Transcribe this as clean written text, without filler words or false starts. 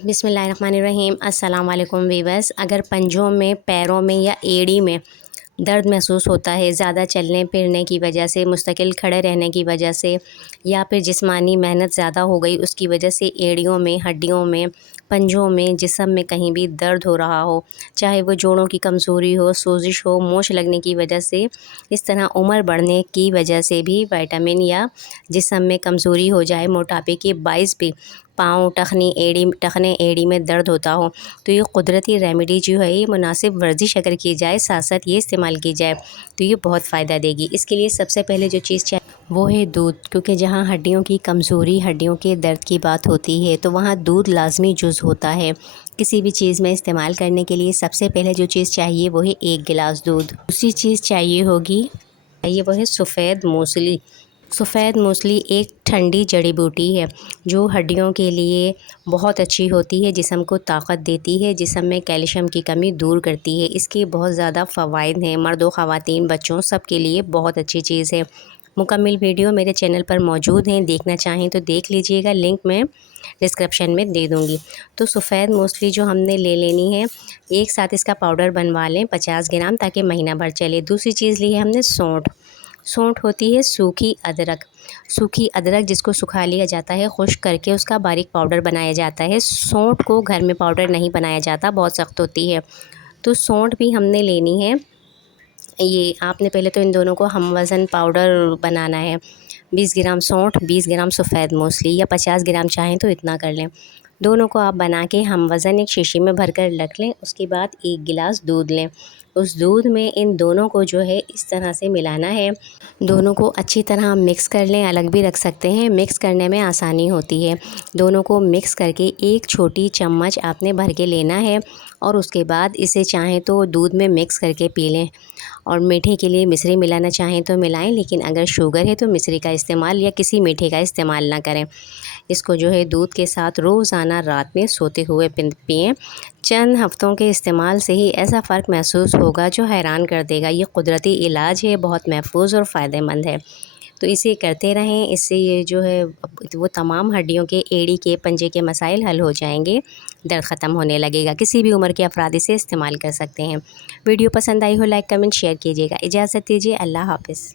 بسم اللہ الرحمن الرحیم۔ السلام علیکم ویورس۔ اگر پنجوں میں، پیروں میں یا ایڑی میں درد محسوس ہوتا ہے زیادہ چلنے پھرنے کی وجہ سے، مستقل کھڑے رہنے کی وجہ سے، یا پھر جسمانی محنت زیادہ ہو گئی اس کی وجہ سے ایڑیوں میں، ہڈیوں میں، پنجوں میں، جسم میں کہیں بھی درد ہو رہا ہو، چاہے وہ جوڑوں کی کمزوری ہو، سوزش ہو، موچ لگنے کی وجہ سے، اس طرح عمر بڑھنے کی وجہ سے بھی وائٹامن یا جسم میں کمزوری ہو جائے، موٹاپے کے باعث بھی پاؤں، ٹخنے ایڑی میں درد ہوتا ہو، تو یہ قدرتی ریمیڈی جو ہے یہ مناسب ورزش اگر کی جائے، ساتھ ساتھ یہ استعمال کی جائے تو یہ بہت فائدہ دے گی۔ اس کے لیے سب سے پہلے جو چیز چاہیے وہ ہے دودھ، کیونکہ جہاں ہڈیوں کی کمزوری، ہڈیوں کے درد کی بات ہوتی ہے تو وہاں دودھ لازمی جز ہوتا ہے کسی بھی چیز میں استعمال کرنے کے لیے۔ سب سے پہلے جو چیز چاہیے وہ ہے 1 گلاس دودھ۔ دوسری چیز چاہیے ہوگی وہ ہے سفید موسلی۔ سفید موسلی ایک ٹھنڈی جڑی بوٹی ہے جو ہڈیوں کے لیے بہت اچھی ہوتی ہے، جسم کو طاقت دیتی ہے، جسم میں کیلشیم کی کمی دور کرتی ہے۔ اس کے بہت زیادہ فوائد ہیں، مرد و خواتین، بچوں سب کے لیے بہت اچھی چیز ہے۔ مکمل ویڈیو میرے چینل پر موجود ہیں، دیکھنا چاہیں تو دیکھ لیجئے گا، لنک میں ڈسکرپشن میں دے دوں گی۔ تو سفید موسلی جو ہم نے لے لینی ہے، ایک ساتھ اس کا پاؤڈر بنوا لیں 50 گرام، تاکہ مہینہ بھر چلے۔ دوسری چیز لی ہے ہم نے سونٹ۔ سونٹ ہوتی ہے سوکھی ادرک۔ سوکھی ادرک جس کو سکھا لیا جاتا ہے، خشک کر کے اس کا باریک پاؤڈر بنایا جاتا ہے۔ سونٹ کو گھر میں پاؤڈر نہیں بنایا جاتا، بہت سخت ہوتی ہے، تو سونٹ بھی ہم نے لینی ہے۔ یہ آپ نے پہلے تو ان دونوں کو ہم وزن پاؤڈر بنانا ہے، 20 گرام سونٹ، 20 گرام سفید موسلی، یا 50 گرام چاہیں تو اتنا کر لیں۔ دونوں کو آپ بنا کے ہم وزن ایک شیشی میں بھر کر رکھ لیں۔ اس کے بعد 1 گلاس دودھ لیں۔ اس دودھ میں ان دونوں کو جو ہے اس طرح سے ملانا ہے، دونوں کو اچھی طرح مکس کر لیں، الگ بھی رکھ سکتے ہیں، مکس کرنے میں آسانی ہوتی ہے۔ دونوں کو مکس کر کے ایک چھوٹی چمچ آپ نے بھر کے لینا ہے، اور اس کے بعد اسے چاہیں تو دودھ میں مکس کر کے پی لیں، اور میٹھے کے لیے مصری ملانا چاہیں تو ملائیں، لیکن اگر شوگر ہے تو مصری کا استعمال یا کسی میٹھے کا استعمال نہ کریں۔ اس کو جو ہے دودھ کے ساتھ روزانہ رات میں سوتے ہوئے پئیں۔ چند ہفتوں کے استعمال سے ہی ایسا فرق محسوس ہوگا جو حیران کر دے گا۔ یہ قدرتی علاج ہے، بہت محفوظ اور فائدہ مند ہے، تو اسے کرتے رہیں۔ اس سے یہ جو ہے وہ تمام ہڈیوں کے، ایڑی کے، پنجے کے مسائل حل ہو جائیں گے، درد ختم ہونے لگے گا۔ کسی بھی عمر کے افراد اسے استعمال کر سکتے ہیں۔ ویڈیو پسند آئی ہو لائک کمنٹ شیئر کیجیے گا۔ اجازت دیجیے، اللہ حافظ۔